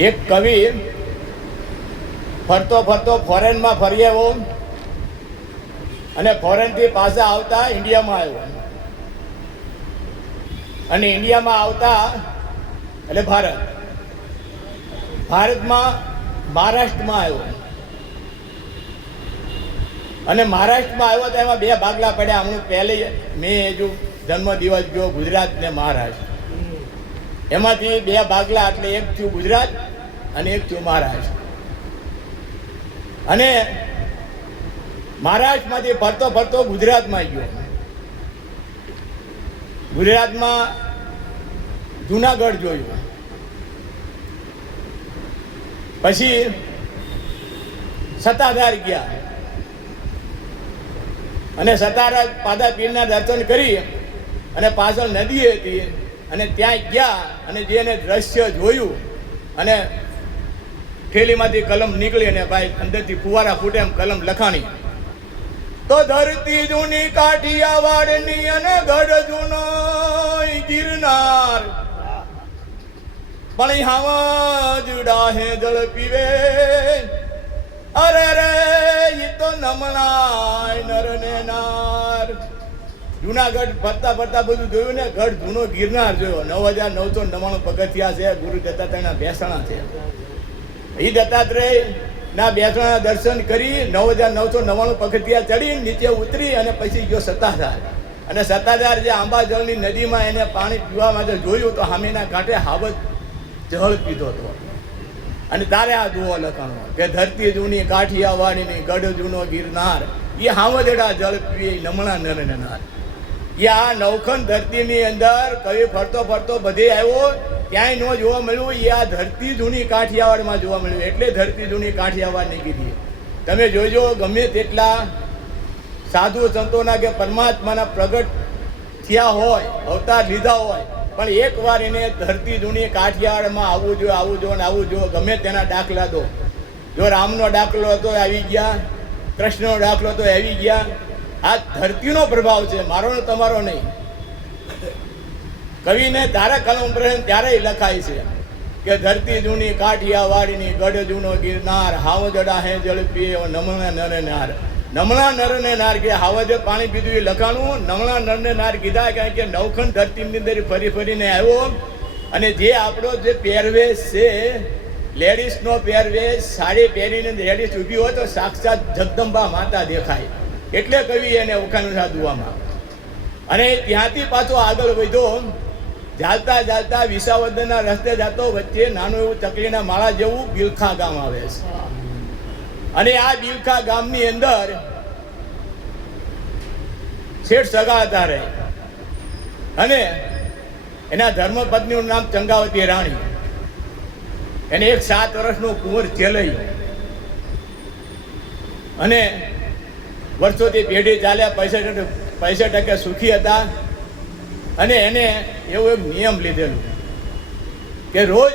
એક કવિ ફરતો ફરતો ફોરેનમાં ફરી આવ્યો અને ફોરેનથી પાછા આવતા ઇન્ડિયામાં આવ્યો અને ઇન્ડિયામાં આવતા એટલે ભારતમાં મહારાષ્ટ્રમાં આવ્યો અને મહારાષ્ટ્રમાં આવ્યો તો એમાં બે ભાગલા પડ્યા. હમણાં પહેલે મેં જો જન્મદિવસ ગયો ગુજરાત ને મહારાષ્ટ્ર, એમાંથી બે ભાગલા એટલે એક થયું ગુજરાત અને એક થયું મહારાષ્ટ્ર. અને મહારાષ્ટ્રમાંથી ફરતો ફરતો ગુજરાતમાં ગયો. ગુજરાતમાં જુનાગઢ જોયું, પછી સત્તાધાર ગયા અને સતારા પાદા પીરના દર્શન કરી અને પાછળ નદી હતી અને ત્યાં ગયા અને જેને દ્રશ્ય જોયું અને થેલીમાંથી કલમ નીકળી અને ભાઈ અંદરથી ફુવારા ફૂટે એમ કલમ લખાણી. તો ધરતી જૂની કાઠિયાવાડની અને ગઢ જૂનો ગિરનાર, પણ હાવા જુડા હે જળ પીવે, અરે રે ઈ તો નમણાય નર ને નાર. જુનાગઢ ફરતા ફરતા બધું જોયું ને, ગઢ જૂનો ગિરનાર જોયો. 9,999 પગથિયા છે. ગુરુ દત્તાત્રેયના બેસણા છે. એ દત્તાત્રેય ના બેસણા દર્શન કરી 9,999 પગથિયા ચડી નીચે ઉતરી અને પછી ગયો સત્તાધાર. અને સત્તાધાર જે આંબાજળની નદીમાં એને પાણી પીવા માટે જોયું તો સામેના કાંઠે હાવજ જળ પીધો હતો. અને તારે આ દુઓ લખાણો કે ધરતી જૂની કાઠિયાવાડની ગઢ જૂનો ગિરનાર, એ હાવજડા જળ પીએ નમણા નર ને નાર. એ આ નવખંડ ધરતીની અંદર કવિ ફરતો ફરતો બધે આવ્યો, ક્યાંય ન જોવા મળ્યું. એ આ ધરતી જૂની કાઠિયાવાડમાં જોવા મળ્યું, એટલે ધરતી જૂની કાઠિયાવાડની કીધી. તમે જોજો, ગમે તેટલા સાધુ સંતોના કે પરમાત્માના પ્રગટ થયા હોય, અવતાર લીધા હોય, પણ એકવાર એને ધરતી જૂની કાઠિયાવાડમાં આવવું જોઈએ, આવવું જોઈએ ને આવવું જોઈએ. ગમે તેના દાખલા દો. જો રામનો દાખલો હતો આવી ગયા, કૃષ્ણનો દાખલો હતો આવી ગયા. આ ધરતીનો પ્રભાવ છે, મારો ને તમારો નહીં. કવિને તારા કલમ પર ત્યારે લખાય છે કે ધરતી જૂની કાઠિયાવાડની ગઢ જૂનો ગિરનાર, હાવજડા હે જળ પીએ નમણા નર નાર. નમણા નર ને નાર કે હાવજે પાણી પીધું એ લખાણું. નમણા નર ને નાર કીધા કારણ કે નવખંડ ધરતીની અંદર ફરી ફરીને આવ્યો. અને જે આપણો જે પહેરવેશ છે, લેડીઝનો પહેરવેશ, સાડી પહેરીને લેડીઝ ઊભી હોય તો સાક્ષાત જગદંબા માતા દેખાય. એટલે કવિ એને વખાણ્યું છે દુઆમાં. અને ત્યાંથી પાછો આગળ વધ્યો. ચાલતા ચાલતા વિસાવદરના રસ્તે જતો વચ્ચે નાનું એવું ચકલીના માળા જેવું બિલખા ગામ આવે છે. અને આ બિલખા ગામની અંદર શેઠ સગા હતા રહે અને એના ધર્મપત્નીનું નામ ચંગાવતી રાણી. એને એક 7 વર્ષનું કુંવર ચેલઈ અને વર્ષોથી પેઢી ચાલ્યા, 65% સુખી હતા. અને એને એવું એક નિયમ લીધેલું કે રોજ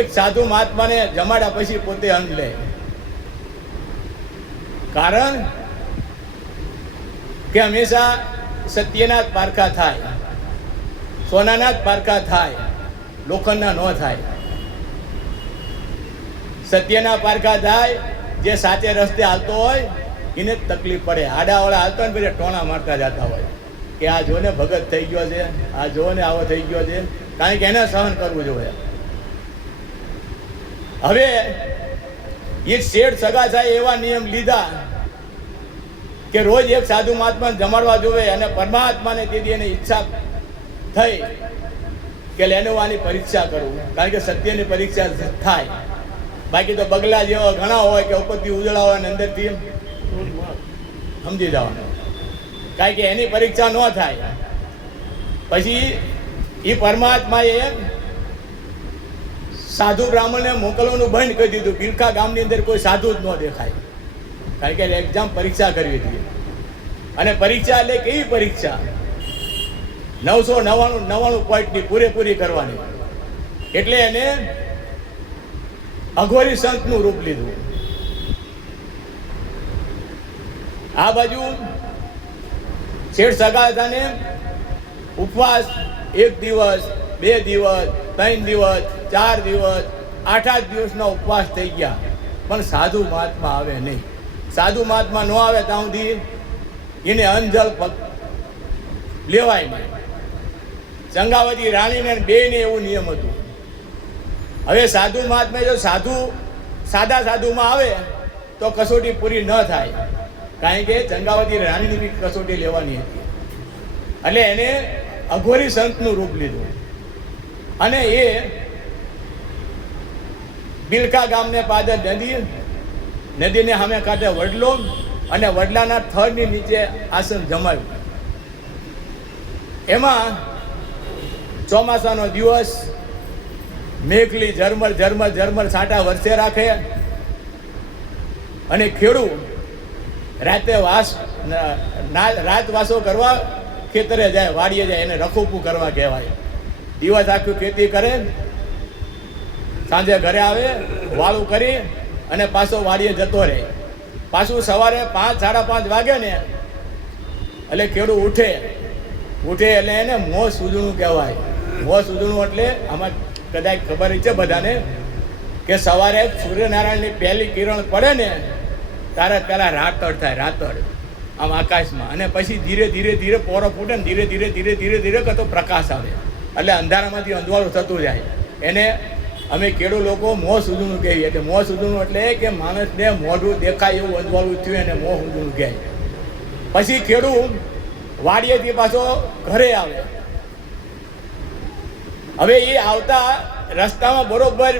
એક સાધુ મહાત્માને જમાડ્યા પછી પોતે અન્ન લે. કારણ કે હંમેશા સત્યના જ પારખા થાય, સોનાના જ પારખા થાય, લોખંડના ન થાય. સત્યના પારખા થાય. જે સાચે રસ્તે હાલતો હોય એને જ તકલીફ પડે. આડાવાળા હાલતો હોય ને પછી ટોણા મારતા જતા હોય કે આ જોને ભગત થઈ ગયો છે, આ જોને આવો થઈ ગયો છે, કારણ કે એને સહન કરવું જોઈએ. હવે એ શેઠ સગા થાય એવા નિયમ લીધા કે રોજ એક સાધુ મહાત્માને જમાડવા જોવે. અને પરમાત્માને તેથી એની ઈચ્છા થઈ કે લેનોવાની પરીક્ષા કરવું, કારણ કે સત્યની પરીક્ષા થાય. બાકી તો બગલા જેવા ઘણા હોય કે ઉપરથી ઉજળા હોય ને અંદરથી સમજી જવાનું, કારણ કે એની પરીક્ષા ન થાય. પછી એ પરમાત્માએ સાધુ બ્રાહ્મણને મોકલવાનું બંધ કરી દીધું. બિલખા ગામની અંદર કોઈ સાધુ જ ન દેખાય, કારણ કે એક્ઝામ પરીક્ષા કરવી હતી. અને પરીક્ષા એટલે કેવી પરીક્ષા? 999 પોઈન્ટની પૂરેપૂરી કરવાની. એટલે એને અઘોરી સંતનું રૂપ લીધું. આ બાજુ શેઠ સગા હતા ને ઉપવાસ 1 દિવસ, 2 દિવસ, 3 દિવસ, 4 દિવસ, 8 દિવસના ઉપવાસ થઈ ગયા, પણ સાધુ મહાત્મા આવે નહીં. સાધુ મહાત્મા ન આવે ત્યાં સુધી એને અંજલ લેવાય નહીં. ચંગાવતી રાણીને બેને એવું નિયમ હતું. હવે સાધુ મહાત્મા જો સાદા સાધુમાં આવે તો કસોટી પૂરી ન થાય, કારણ કે ચંગાવતી રાણીની બી કસોટી લેવાની હતી. એટલે એને અઘોરી સંતનું રૂપ લીધું અને એ બિલકા ગામને પાદર નદીને સામે કાંઠે વડલો અને વડલાના થડની નીચે આસન જમાવ્યું. એમાં ચોમાસાનો દિવસ મેઘલી ઝરમર ઝરમર ઝરમર છાંટા વરસે રાખે અને ખેડૂ રાતે રાત વાસો કરવા ખેતરે જાય, વાડીએ જાય, એને રખોપું કરવા કહેવાય. દિવસ આખું ખેતી કરે, સાંજે ઘરે આવે, વાળું કરી અને પાછો વાડીએ જતો રહે. પાછું સવારે 5 સાડા 5 વાગે ને એટલે ખેડૂ ઉઠે એટલે એને મોં સૂજણું કહેવાય. મોં સૂજણું એટલે આમાં કદાચ ખબર છે બધાને કે સવારે સૂર્યનારાયણની પહેલી કિરણ પડે ને તારે પહેલાં રાતડ થાય, રાતડ આમ આકાશમાં, અને પછી ધીરે ધીરે ધીરે પોરો ફૂટે ને ધીરે ધીરે ધીરે ધીરે ધીરે કતો પ્રકાશ આવે, એટલે અંધારામાંથી અંધવાળું થતું જાય. એને અમે ખેડૂત લોકો મોં સૂજણું કહીએ. કે મોં સૂજણું એટલે કે માણસને મોઢું દેખાય એવું અંધવાળું થયું એને મોં સૂજણું કહે. પછી ખેડૂત વાડીએથી પાછો ઘરે આવે. હવે એ આવતા રસ્તામાં બરોબર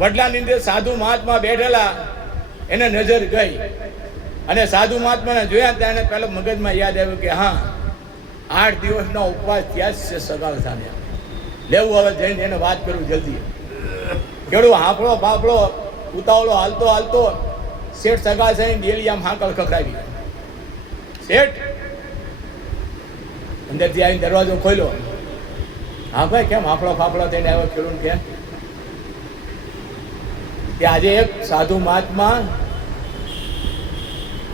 વડલાની અંદર સાધુ મહાત્મા બેઠેલા એને નજર ગઈ અને સાધુ મહાત્માને જોયા ત્યાં એને પહેલાં મગજમાં યાદ આવ્યું કે હા 8 દિવસના ઉપવાસ થયા જ છે સગાળ સામે, લેવું હવે જઈને એને વાત કરું જલ્દી. ખેડૂ હાંફળો બાફળો ઉતાવળો હાલતો શેઠ સગા થઈને ડેલી આમ હાંકળ ખખડાવી. શેઠ અંદરથી આવીને દરવાજો ખોલ્યો. હા ભાઈ, કેમ હાંફળો ફાફળો થઈને આવ્યો? ખેડૂત કે આજે એક સાધુ મહાત્મા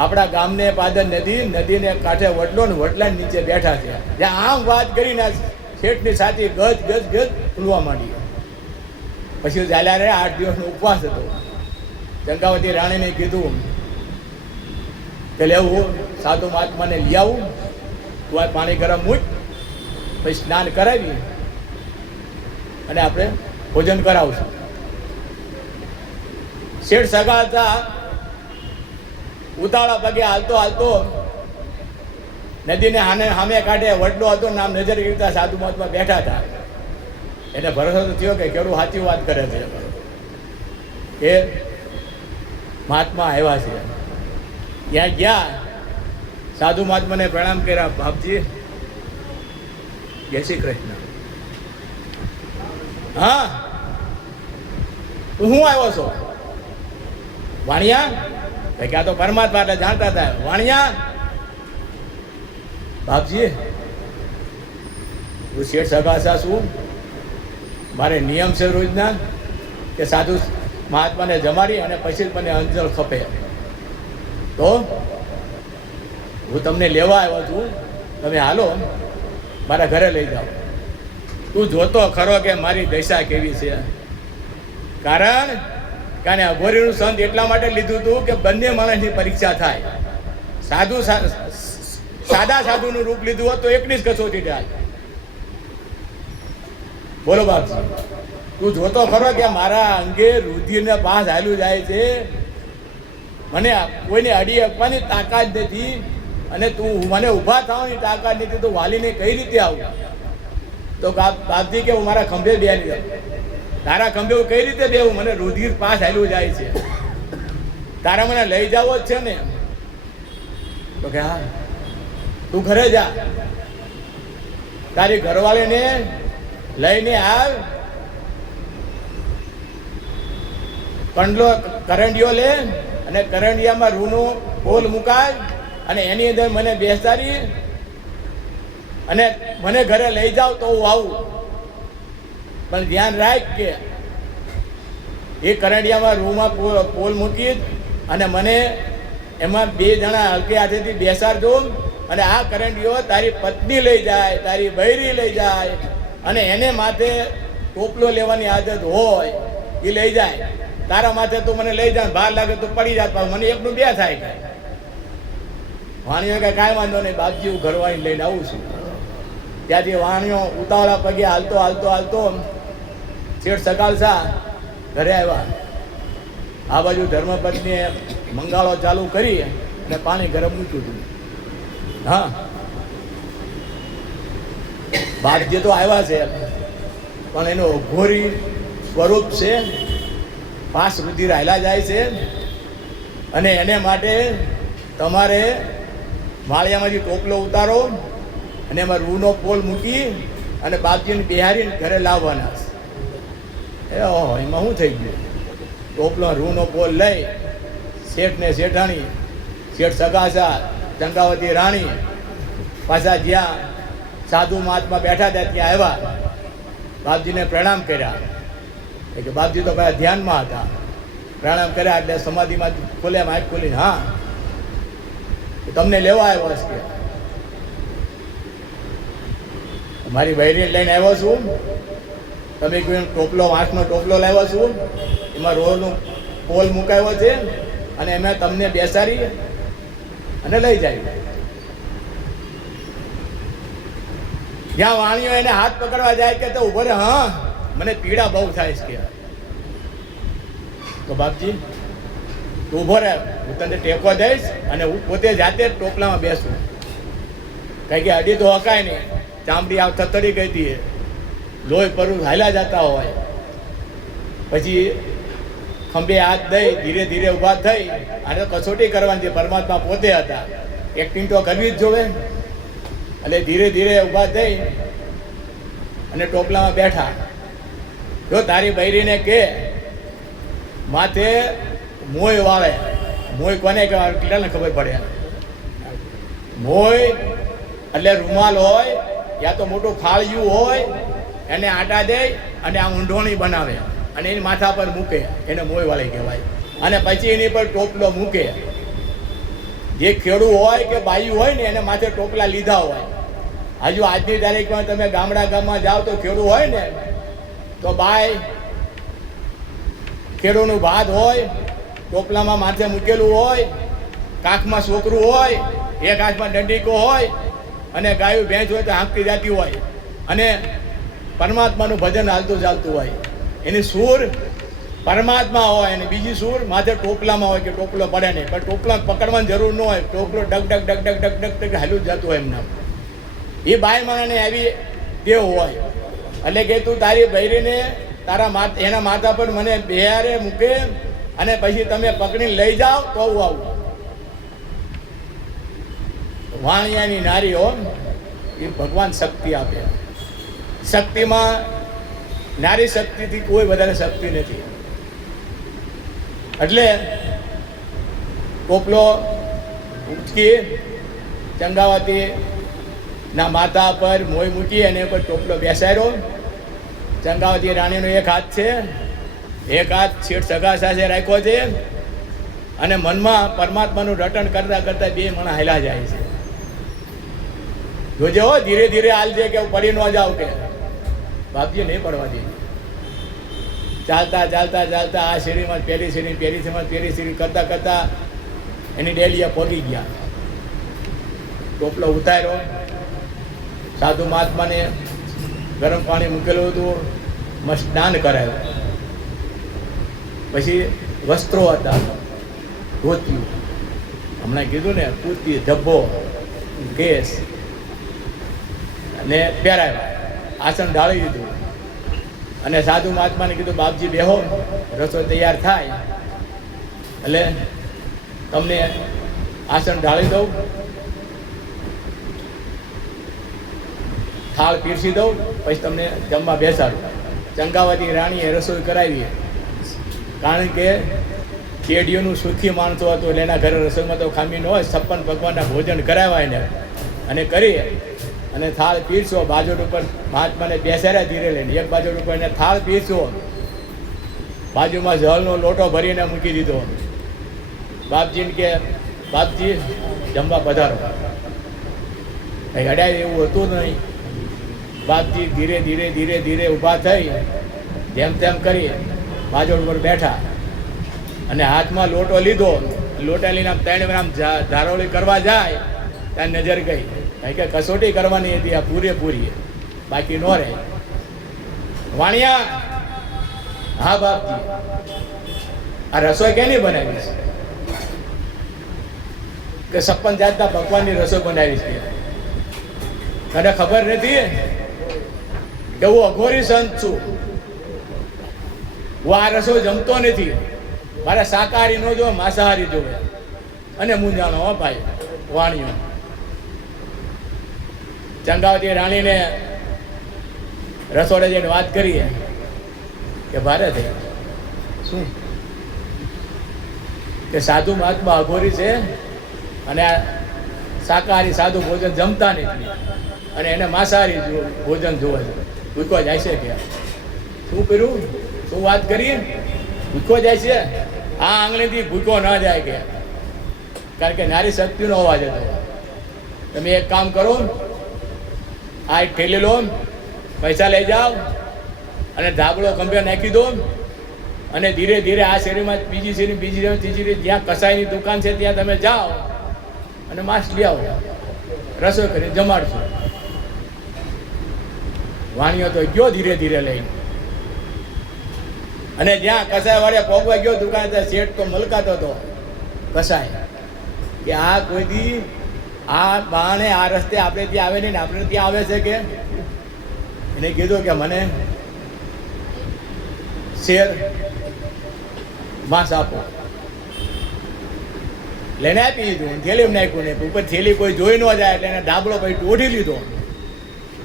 આપણા ગામને પાદર નદીને કાંઠે વડલો ને વડલા નીચે બેઠા છે. જ્યાં આમ વાત કરીને શેઠની છાતી ગજ ગજ ગજ ફૂલવા માંડી. પછી ચાલ્યા રે 8 દિવસનો ઉપવાસ હતો. ચંગાવતી રાણીને કીધું કે લેવું સાધુ મહાત્માને લઈ આવું, તું આ પાણી ગરમ મૂક, પછી સ્નાન કરાવી અને આપણે ભોજન કરાવશું. શેઠ સગા હતા, ઉતાળા પગે હાલતો નદીને સામે કાંઠે વડલો હતો, નામ નજર ગીરતા સાધુ મહાત્મા બેઠા હતા. એને ભરોસો તો થયો કે ખેડૂત સાચી વાત કરે છે કે મહાત્મા આવ્યા છે. ત્યાં ગયા, સાધુ મહાત્માને પ્રણામ કર્યા. બાપજી જય શ્રી કૃષ્ણ. હા, તું હું આવ્યો છો? વાણિયા? કે આ તો પરમાત્મા એટલે જાણતા હતા. વાણિયા? બાપજી તું શેઠ સગાસા શું? મારે નિયમ છે રોજના કે સાધુ મહાત્માને જમાડી અને પછી મને અંજળ ખપે, તો હું તમને લેવા આવ્યો છું, તમે હાલો મારા ઘરે લઈ જાઓ. તું જોતો ખરો કે મારી દશા કેવી છે. કારણ કે અઘોરીનું સંત એટલા માટે લીધું હતું કે બંને માણસની પરીક્ષા થાય. સાદા સાધુનું રૂપ લીધું હોત તો એકની જ કસોટી થાય. બોલો બાપજી, તું જોતો ખરો કે મારા અંગે રુધિરને પાસ હાલ્યું જાય છે, મને કોઈને અડી આપવાની તાકાત નથી, અને તું મને ઊભા થવાની તાકાત નથી, તો વાલીને કઈ રીતે આવું? તો બાપજી કે હું મારા ખંભે બેસી જાઉં. તારા ખંભે હું કઈ રીતે બેહું? મને રુધિર પાસ હાલ્યું જાય છે, તારા મને લઈ જાવો જ છે ને? તો કે હા, તું ઘરે જા, તારી ઘરવાળીને લઈને આવ, કરંડિયો લે અને કરંડિયામાં રૂનો પોલ મુકાય અને એની અંદર મને બેસાડી અને મને ઘરે લઈ જાવ તો હું આવું. પણ ધ્યાન રાખ કે એ કરંડિયામાં રૂમાં પોલ મૂકી અને મને એમાં 2 જણા હલકે હાથેથી બેસાડજો, અને આ કરંડિયો તારી પત્ની લઈ જાય, તારી બૈરી લઈ જાય, અને એને માથે ટોપલો લેવાની આદત હોય એ લઈ જાય. તારા માથે તું મને લઈ જાય, બહાર લાગે તું પડી જાત, મને એકનું બે થાય કે વાણીઓ કે કાંઈ વાંધો નહીં બાપજી, હું ઘરવાળી લઈને આવું છું. ત્યાંથી વાણીઓ ઉતાવળા પગે હાલતો હાલતો હાલતો શેઠ સકાલસા ઘરે આવ્યા. આ બાજુ ધર્મપત્નીએ મંગાળો ચાલુ કરી અને પાણી ગરમ મૂક્યું હતું. હા, બાપજી તો આવ્યા છે પણ એનું અઘોરી સ્વરૂપ છે, પાસ રુધિર હાલ્યા જાય છે અને એને માટે તમારે માળિયામાંથી ટોપલો ઉતારો અને એમાં રૂનો પોલ મૂકી અને બાપજીને બિહારીને ઘરે લાવવાના. ઓહો, એમાં શું થઈ ગયું? ટોપલો રૂનો પોલ લઈ શેઠને શેઠાણી, શેઠ સગાસા, ચંગાવતી રાણી પાછા જ્યાં સાધુ મહાત્મા બેઠા હતા ત્યાં આવ્યા. બાપજીને પ્રણામ કર્યા. કે બાપજી તો ભાઈ ધ્યાનમાં હતા. પ્રણામ કર્યા એટલે સમાધિમાં ખોલ્યા, આંખ ખોલીને હા તમને લેવા આવ્યો છે કે મારી બહેરીને લઈને આવ્યો છું. તમે કોઈ ટોપલો, વાંસનો ટોપલો લાવ્યો છું, એમાં રોડનો પોલ મુકાયો છે અને એમાં તમને બેસાડી અને લઈ જાય. જ્યાં વાણીઓ એને હાથ પકડવા જાય કે તો ઉભો રહે, હા મને પીડા બહુ થાય છે. તો બાપજી તું ઉભો રહે, હું તને ટેકો દઈશ અને હું પોતે જાતે જ ટોપલામાં બેસું. કારણ કે અડી તો હકાય નહીં, ચામડી આવ થતડી ગઈ હતી, લોહી પરુ હાલ્યા જતા હોય. પછી ખંભે હાથ દઈ ધીરે ધીરે ઊભા થઈ અને કસોટી કરવાની છે. પરમાત્મા પોતે હતા, એક્ટિંગ તો કરવી જ જોવે. એટલે ધીરે ધીરે ઊભા થઈ અને ટોપલામાં બેઠા. જો તારી બૈરીને કે માથે મોય વાળે, મોય કોને કહેવાય કેટલાને ખબર પડે? મોય એટલે રૂમાલ હોય યા તો મોટું ખાળિયું હોય, એને આટા દે અને આ ઊંઢોણી બનાવે અને એની માથા પર મૂકે, એને મોય વાળી કહેવાય. અને પછી એની પર ટોપલો મૂકે. જે ખેડૂ હોય કે બાયું હોય ને એને માથે ટોપલા લીધા હોય. હજુ આજની તારીખમાં તમે ગામડા ગામમાં જાઓ તો ખેડૂ હોય ને તો બાય ખેડૂનું ભાત હોય, ટોપલામાં માથે મૂકેલું હોય, કાંખમાં છોકરું હોય, એક હાથમાં દંડીકો હોય અને ગાયું ભેંસ હોય તો હાંકતી જતી હોય અને પરમાત્માનું ભજન હાલતું ચાલતું હોય. એની સૂર પરમાત્મા હોય અને બીજી સૂર માથે ટોપલામાં હોય કે ટોપલો પડે નહીં, પણ ટોપલા પકડવાની જરૂર ન હોય. ટોપલો ડગ ડગ ડગ ડગ ડગ ડગ ડગ હાલ્યું જ જતું હોય એમના. એ બાય માને આવી ટેવ હોય. એટલે કે તું તારી બૈરીને તારા એના માથા પર મને બેહારે મૂકે અને પછી તમે પકડીને લઈ જાઓ તો આવું. વાણિયાની નારીઓ એ ભગવાન શક્તિ આપે. શક્તિમાં નારી શક્તિથી કોઈ વધારે શક્તિ નથી. એટલે ટોપલો ઉચકી ચંગાવતી ના માથા પર મોય મૂકી અને પર ટોપલો બેસાડ્યો. ચંગાવતી રાણીનો એક હાથ છે, એક હાથ શેઠ સગા સાથે રાખ્યો છે અને મનમાં પરમાત્માનું રટણ કરતા કરતા બે મણ હાલ્યા જાય છે. જોજે હો, ધીરે ધીરે હાલજે કે પડી ન જાવ કે. બાપજી નહીં પડવા દે. ચાલતા ચાલતા ચાલતા આ શેરીમાં પેલી શેરી, પેલી શેરીમાં પેલી શેરી કરતા કરતા એની ડેલીએ પગી ગયા. ટોપલો ઉતાર્યો, સાધુ મહાત્માને ગરમ પાણી મૂકેલું હતું, મસ્ત સ્નાન કરાયું. પછી વસ્ત્રો હતા, ધોતિયું, હમણાં કીધું ને કુર્તી, ધબ્બો, કેસ અને પહેરાવ્યા. આસન ઢાળી દીધું અને સાધુ મહાત્માને કીધું બાપજી બેહો, રસોઈ તૈયાર થાય એટલે તમને આસન ઢાળી દઉં, થાળ પીરસી દઉં, પછી તમને જમવા બેસાડું. ચંગાવતી રાણીએ રસોઈ કરાવી. કારણ કે કેડિયોનું સુખી માણસો હતો એટલે એના ઘરે રસોઈમાં તો ખામી ન હોય. 56 ભગવાનના ભોજન કરાવાય ને અને કરી અને થાળ પીરસો. બાજોટ ઉપર મહાત્માને બેસાડ્યા ધીરે લઈને, એક બાજોટ ઉપર એને થાળ પીરસો, બાજુમાં જળનો લોટો ભરીને મૂકી દીધો. બાપજીને કે બાપજી જમવા પધારો. કંઈ અડાય એવું હતું નહીં. બાપજી ધીરે ધીરે ધીરે ધીરે ઊભા થઈ જેમ તેમ કરી બાજોડ ઉપર બેઠા અને હાથમાં લોટો લીધો. લોટા લઈને આમ 3 વાર આમ ધારોળી કરવા જાય ત્યાં નજર ગઈ. કારણ કે કસોટી કરવાની હતી આ પૂરેપૂરી, બાકી નો રહે. વાણિયા, હા બાપજી, આ રસોઈ કેની બનાવી છે? કે 56 જાતના ભગવાનની રસોઈ બનાવી છે. તને ખબર નથી કે હું અઘોરી સંત છું? હું આ રસોઈ જમતો નથી. મારે શાકાહારી નો જોવે, માંસાહારી જોવે. અને મૂંઝાણો હો ભાઈ વાણિયો. ચંગાવતી રાણીને રસોડે જઈને વાત કરીએ કે ભારે થઈ શું કે સાધુ મહાત્મા અઘોરી છે અને આ શાકાહારી સાધુ ભોજન જમતા નથી અને એને માંસાહારી ભોજન જોવે છે. ભૂખો જાય છે કે શું કર્યું? શું વાત કરીએ? ભૂખો જાય છે? આ આંગળીથી ભૂખો ન જાય કે, કારણ કે નારી શક્તિનો અવાજ હતો. તમે એક કામ કરો, આ એક થેલી લો, પૈસા લઈ જાઓ અને ધાબળો ખંભે નાખી દો અને ધીરે ધીરે આ શેરીમાં બીજી શેરી, ત્રીજી શેરી, જ્યાં કસાઈની દુકાન છે ત્યાં તમે જાઓ અને માંસ લઈ આવો, રસોઈ કરી જમાડશો. વાણિયો તો ગયો ધીરે ધીરે લઈને અને જ્યાં કસાઈ વાળે પોગવા ગયો દુકાન, ત્યાં શેઠ તો મલકાતો હતો કસાઈ કે આ કોઈ દી આ બાણે આ રસ્તે આપણે ત્યાં આવે નહીં ને આપણે ત્યાં આવે છે કે? એને કીધું કે મને શેર માંસ આપો. લઈને આપી દીધું, થેલી નાખ્યું ને ઉપર થેલી કોઈ જોઈ ન જાય એટલે એને ડાબલો પછી ઓઢી લીધો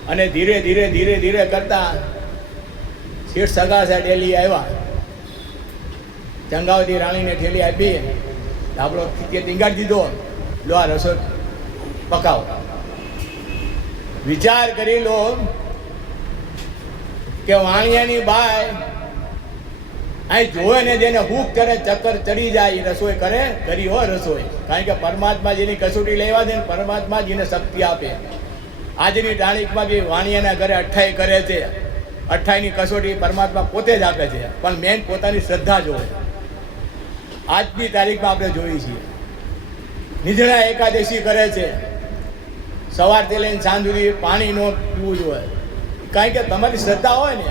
અને ધીરે ધીરે ધીરે ધીરે કરતા શેઠ સગા સાહેબ ડેલી આવ્યા. ચંગાવતી રાણીને થેલી આપી, ડાબલો ટીંગાડી દીધો, લો આ રસોઈ પકાવો. વિચાર કરી લો કે વાણિયાની બાઈ અહીં જોવે ને જેને ભૂખ ચડે, ચક્કર ચડી જાય, રસોઈ કરે, કરી હો રસોઈ. કારણ કે પરમાત્મા જેની કસોટી લેવા દે ને પરમાત્મા જેને શક્તિ આપે. આજની તારીખમાં બી વાણિયાના ઘરે 28 કરે છે. 28ની કસોટી પરમાત્મા પોતે જ આપે છે, પણ મેન પોતાની શ્રદ્ધા જોવે. આજની તારીખમાં આપણે જોઈએ છીએ નિર્જળા એકાદશી કરે છે, સવારથી લઈને સાંજ સુધી પાણી ન પીવું જોઈએ. કારણ કે તમારી શ્રદ્ધા હોય ને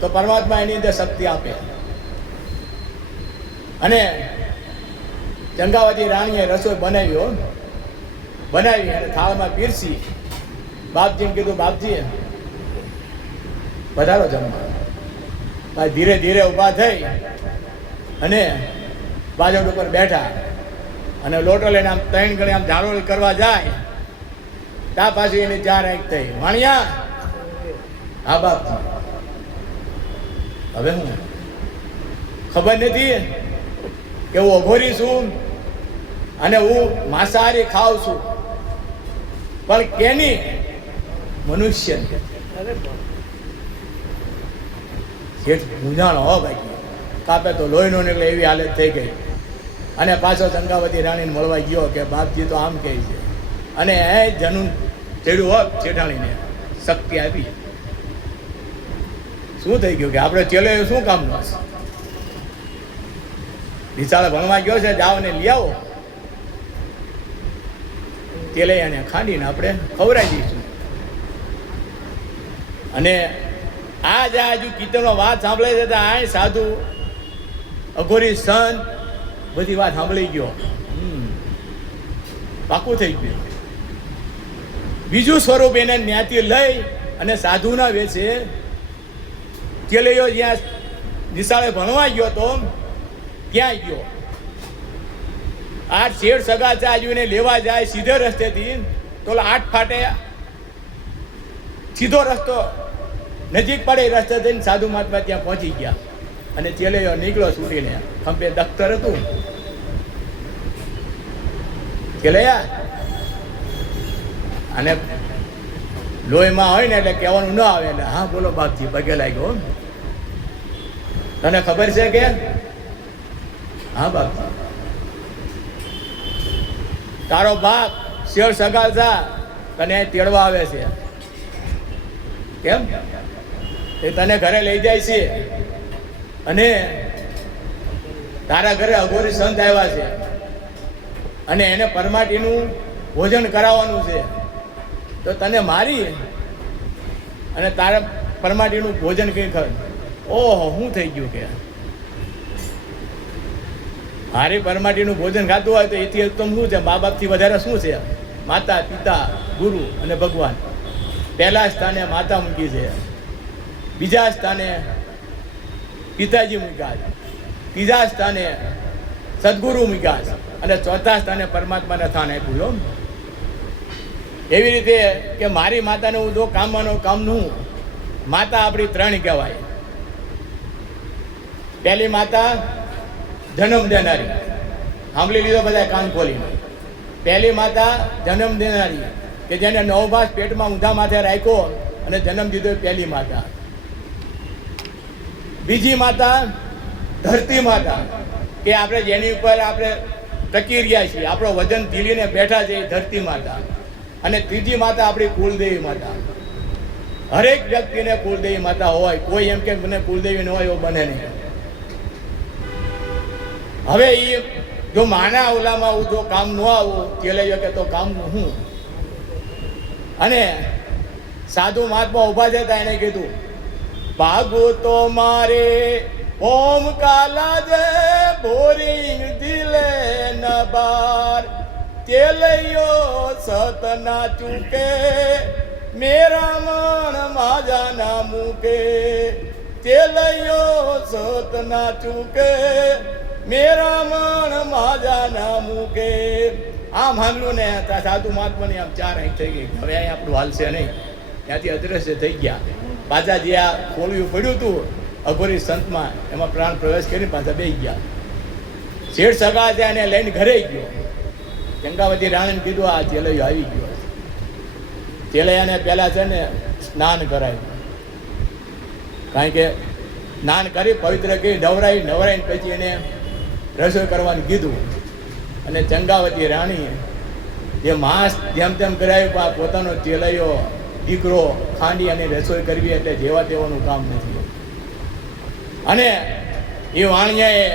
તો પરમાત્મા એની અંદર શક્તિ આપે. અને ચંગાવતી રાણીએ રસોઈ બનાવી અને થાળમાં પીરસી. બાપજીને કીધું, બાપજી વધારો જમવા. ધીરે ધીરે ઊભા થઈ અને બાજોડ ઉપર બેઠા અને લોટો લઈને આમ 3 ગણે આમ ધારોળી કરવા જાય ત્યાં પાછી એની 4 આંખ થઈ. વાણિયા, હા બાપજી, હવે હું ખબર નથી કે હું અઘોરી છું અને હું માંસાહારી ખાઉં છું, પણ કેની? મનુષ્ય. શેઠ મૂંઝાણો હો ભાઈ, કાપે તો લોહી નો નીકળે એવી હાલત થઈ ગઈ. અને પાછો ચંગાવતી રાણીને મળવા ગયો કે બાપજી તો આમ કહે છે અને એ જનૂન ચડ્યું હોત શેઠાણીને શક્તિ આપી. શું થઈ ગયું કે આપણે ચેલો શું કામનો હશે? નિશાળે ભણવા ગયો છે, જાઓ ને લઈ આવો. ચેલૈયાને ખાંડીને આપણે ખવડાવી દઈશું. અને આ જ હજુ કીર્તનનો વાત સાંભળે છે તો આ સાધુ અઘોરી સંત બધી વાત સાંભળી ગયો, પાકું થઈ ગયું. બીજું સ્વરૂપ એને ન્યાથી લઈ અને સાધુના વેચે ચેલૈયો જ્યાં નિશાળે ભણવા ગયો તો ત્યાં ગયો. આ શેઠ સગા છે આજુ એને લેવા જાય સીધે રસ્તેથી તો 8 ફાટે સીધો રસ્તો નજીક પડે રસ્તે થઈને સાધુ મહાત્મા ત્યાં પહોંચી ગયા અને ચેલૈયો નીકળ્યો છૂટીને. ખંભે દખ્તર હતું. ચેલૈયા અને લોહીમાં હોય ને એટલે કહેવાનું ન આવે એટલે હા બોલો બાપજી, પગે લાગ્યો. તને ખબર છે કે? હા બાપજી, તારો બાપ શેર સગાલસા તને તેડવા આવે છે. કેમ? એ તને ઘરે લઈ જાય છે અને તારા ઘરે અઘોરી સંત આવ્યા છે અને એને પરમાટીનું ભોજન કરાવવાનું છે, તો તને મારી અને તારા પરમાટીનું ભોજન કંઈ ખર. ઓહો, શું થઈ ગયું કે મારી પરમાટીનું ભોજન ખાતું હોય તો એથી ઉત્તમ શું છે? મા બાપથી વધારે શું છે? માતા, પિતા, ગુરુ અને ભગવાન. પહેલા સ્થાને માતા મૂકી છે, બીજા સ્થાને પિતાજી મૂક્યા છે, ત્રીજા સ્થાને સદગુરુ મૂક્યા છે અને ચોથા સ્થાને પરમાત્માને સ્થાન આપ્યું. એવી રીતે કે મારી માતાને હું જો કામવાનો કામનું માતા આપણી ત્રણ કહેવાય. પહેલી માતા જન્મ દેનારી, સાંભળી લીધો બધા કાન ખોલીને. પહેલી માતા જન્મ દેનારી કે જેને 9 માસ પેટમાં ઊંધા માથે રાખ્યો અને જન્મ દીધો, પહેલી માતા. બીજી માતા ધરતી માતા કે આપણે જેની ઉપર આપણે ટકી રહ્યા છીએ, આપણો વજન ઝીલીને બેઠા છે, એ ધરતી માતા. અને ત્રીજી માતા આપણી કુલદેવી માતા. હરેક વ્યક્તિને કુલદેવી માતા હોય, કોઈ એમ કે મને કુલદેવી ન હોય એવો બને નહીં. હવે એ જો માના ઓલામાં હું જો કામ ન આવું તે લઈ કે તો કામનું હું. અને સાધુ મહાત્મા ઉભા જતા એને કીધું, ભાગો તો મારે ઓમ કાલા જે બોરિંગ દિલે ન બાર તેલૈયો સત ના ચૂકે મેરા મન માજા ના મૂકે તેલૈયો સત ના ચૂકે મેરા મન માજા ના મૂકે. આમ સાંભળ્યું ને સાધુ મહાત્માની આમ ચાર અહીં થઈ ગઈ. હવે અહીં આપણું હાલશે નહીં, ત્યાંથી અદ્રશ્ય થઈ ગયા. પાછા જે આ ખોલવું પડ્યું હતું અઘોરી સંતમાં, એમાં પ્રાણ પ્રવેશ કરીને પાછા બેસી ગયા. શેઠ સગા છે એને લઈને ઘરે ગયો. ગંગાવતી રાણીને કીધું આ ચેલૈયો આવી ગયો. ચેલૈયાને પહેલાં છે ને સ્નાન કરાવ્યું, કારણ કે સ્નાન કરી પવિત્ર કરી નવરાઈને પછી એને રસોઈ કરવાનું કીધું. અને ચંગાવતી રાણી જે માંસ જેમ તેમ કરાવ્યું, પોતાનો ચેલૈયો દીકરો ખાંડી અને રસોઈ કરવી એટલે જેવા તેવાનું કામ નથી. અને એ વાણિયાએ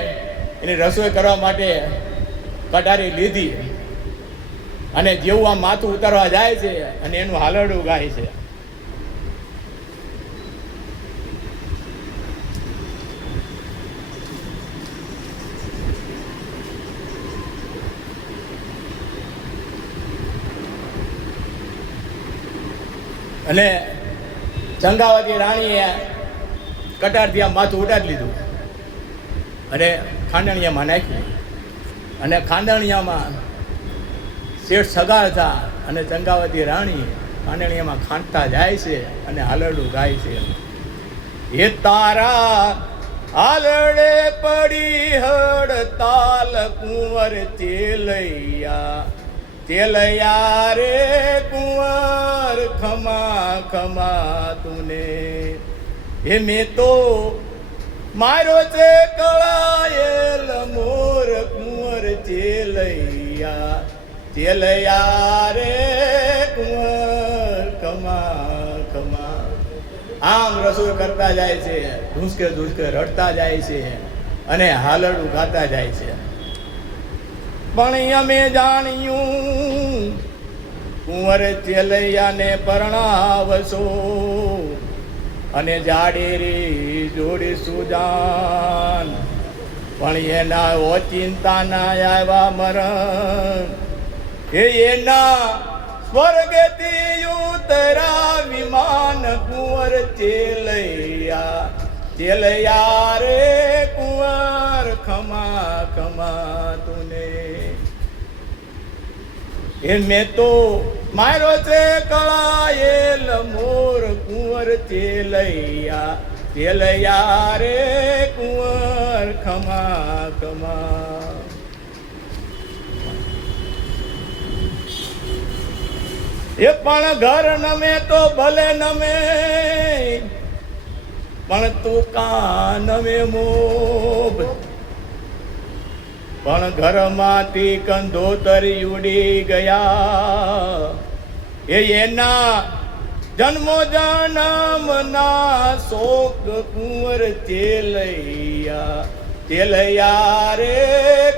એની રસોઈ કરવા માટે કટારી લીધી અને જેવું આ માથું ઉતારવા જાય છે અને એનું હાલરડું ગાય છે. અને ચંગાવતી રાણીએ કટારથી આ માથું ઉડાડી લીધું અને ખાંડણિયામાં નાખ્યું. અને ખાંડણિયામાં શેઠ સગા હતા અને ચંગાવતી રાણી ખાંડણિયામાં ખાંડતા જાય છે અને હાલરડું ગાય છે. એ તારા હાલડે પડી હડતાલ કુંવર ચેલૈયા ચેલૈયા રે કુંવર ખમા ખમા તુને. એ મેં તો મારો છે કળાયેલ મોર કુંવર ચેલૈયા ચેલૈયા રે કુંવર ખમા ખમા. આમ રસોઈ કરતા જાય છે, ધૂસકે ધૂસકે રડતા જાય છે અને હાલરડું ગાતા જાય છે. પણ અમે જાણ્યું કુંવર ચેલૈયાને પરણાવશો અને જાડેરી જોડીશું જાન. પણ એના ઓચિંતાના આવ્યા મરણ, એના સ્વર્ગથી ઉતરા વિમાન કુંવર ચેલૈયા ચેલૈયા રે કુંવર ખમા ખમા તુને. એ મેં તો મારો છે કળાયેલ મોર કુંવર ચેલૈયા ચેલૈયા રે કુંવર ખમા ખમા. એ પણ ઘર નમે તો ભલે નમે, પણ તું કાન મે મોબ. પણ ઘરમાંથી કંધોતરી ઉડી ગયા, એના જન્મો જન્મના શોક કુંવર ચેલૈયા રે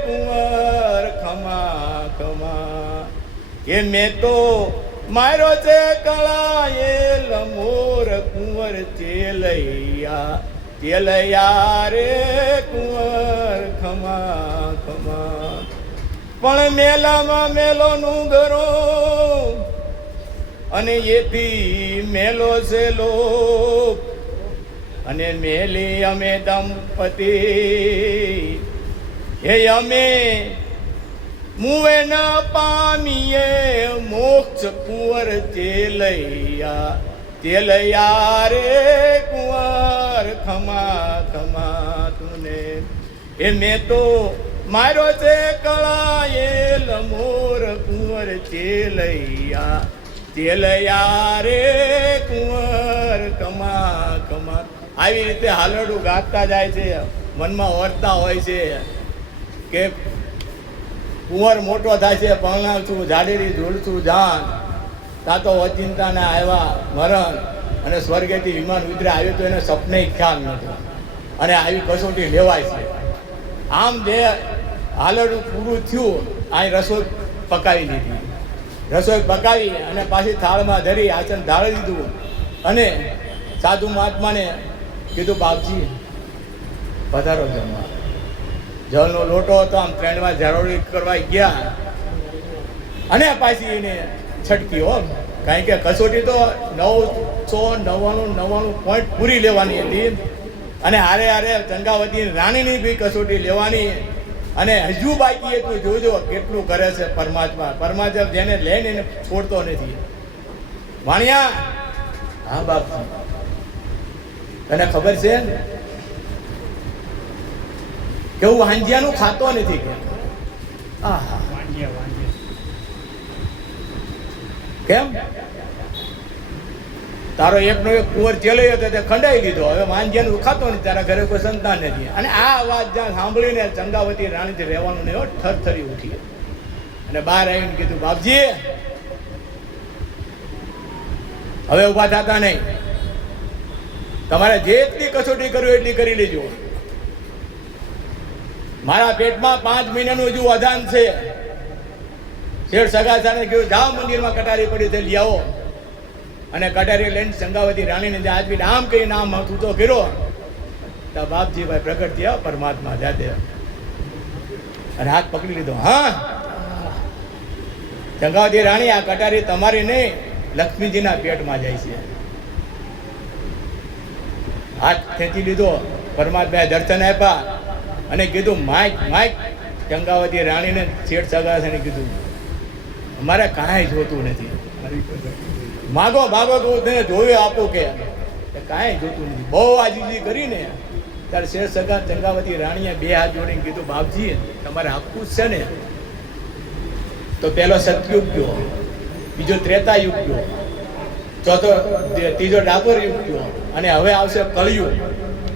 કુંવર ખમા ખમા એ મેં તો મારો છે કળાયેલ મોર કુંવર ચેલૈયા રે કુંવર ખમા ખમા પણ મેલામાં મેલોનું ઘરો અને એથી મેલો છે લોક અને મેલી અમે દંપતી હે અમે મુવે ન પામીએ મોક્ષ કુંવર ચેલૈયા રે કુંવર ખમા ખમા તુને એ મેં તો મારો છે કળાયેલ મોર કુંવર ચેલૈયા રે કુંવર ખમા ખમા. આવી રીતે હાલરડું ગાતા જાય છે, મનમાં વર્તા હોય છે કે કુંવર મોટો થાય છે, પરણાવશું જાડેરી ઝૂલશું જાન, તા તો અચિંતાને આવ્યા મરણ અને સ્વર્ગેથી વિમાન ઉતરે આવ્યું તો એને સપને ખ્યાલ નહોતો અને આવી કસોટી લેવાય છે. આમ જે હાલરડું પૂરું થયું, અહીં રસોઈ પકાવી દીધી, રસોઈ પકાવી અને પાછી થાળમાં ધરી આચન ઢાળી દીધું અને સાધુ મહાત્માને કીધું બાપજી પધારો જમવા. જળનો લોટો હતો, આમ 3 વાર ઝારોળી કરવા ગયા અને પાછી એને છટકી હો, કારણ કે કસોટી તો 999 પોઈન્ટ પૂરી લેવાની હતી અને હારે હારે ચંગાવતી રાણીની બી કસોટી લેવાની અને હજુ બાકી એટલું જોજો કેટલું કરે છે પરમાત્મા જેને લઈને એને છોડતો નથી. વાણિયા, હા બાપજી તને ખબર છે કે હું વાંજિયાનું ખાતો નથી કે કેમ તારો એકનો એક કુંવર ચેલાઈ હતો તે ખંડાઈ દીધો, હવે વાંજિયાનું ખાતો નથી, તારા ઘરે કોઈ સંતાન નથી. અને આ વાત જ્યાં સાંભળીને ચંગાવતી રાણીથી રહેવાનું નહીં, થરથરી ઉઠી અને બહાર આવીને કીધું બાપજી હવે ઉભા થતા નહીં, તમારે જેટલી કસોટી કરવી એટલી કરી લેજો. મારા પેટમાં 5 મહિનાનું હજુ અધાન છે. શેઠ સગા સાથે કહ્યું જાઓ મંદિરમાં કટારી પડી છે લઈ આવો અને કટારી લઈને ચંગાવતી રાણીને જે આજબી નામ કહી નામ ઊંચો કર્યો તો બાપજીભાઈ પ્રગટ થયા પરમાત્મા જાતે અને હાથ પકડી લીધો. હા ચંગાવતી રાણી, આ કટારી તમારી નહીં લક્ષ્મીજીના પેટમાં જાય છે. હાથ ખેંચી લીધો, પરમાત્માએ દર્શન આપ્યા અને કીધું માઇક ચંગાવતી રાણીને શેઠ સગા છે કીધું અમારે કાંઈ જોતું નથી, માગો તો તેને જોયું આપું કે કાંઈ જોતું નથી. બહુ આજીજી કરીને ત્યારે શેઠ સગા ચંગાવતી રાણીએ 2 હાથ જોડીને કીધું બાપજી તમારે આપવું જ છે ને. તો પહેલો સતયુગ ગયો, બીજો ત્રેતા યુગ ગયો, ત્રીજો ડાકોર યુગ ગયો અને હવે આવશે કળિયુગ.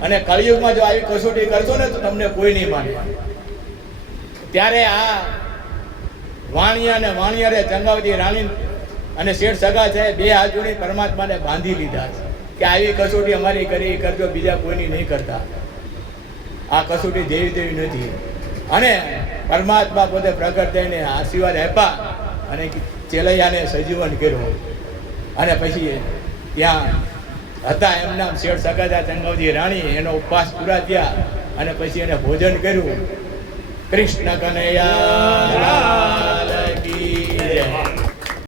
અને કળિયુગમાં જો આવી કસોટી કરશો ને તો તમને કોઈ નહીં માને. ત્યારે આ વાણિયા રે ચંગાવતી રાણી અને શેઠ સગા છે 2 હાથ જોડી પરમાત્માને બાંધી લીધા કે આવી કસોટી અમારી કરી કરજો, બીજા કોઈની નહીં કરતા. આ કસોટી જેવી નથી. અને પરમાત્મા પોતે પ્રગટ થઈને આશીર્વાદ આપ્યા અને ચેલૈયાને સજીવન કર્યો. અને પછી ત્યાં હતા એમના શેઠ સગા ચંગાવતી રાણી, એનો ઉપવાસ પૂરા થયા અને પછી એને ભોજન કર્યું. કૃષ્ણ કનૈયા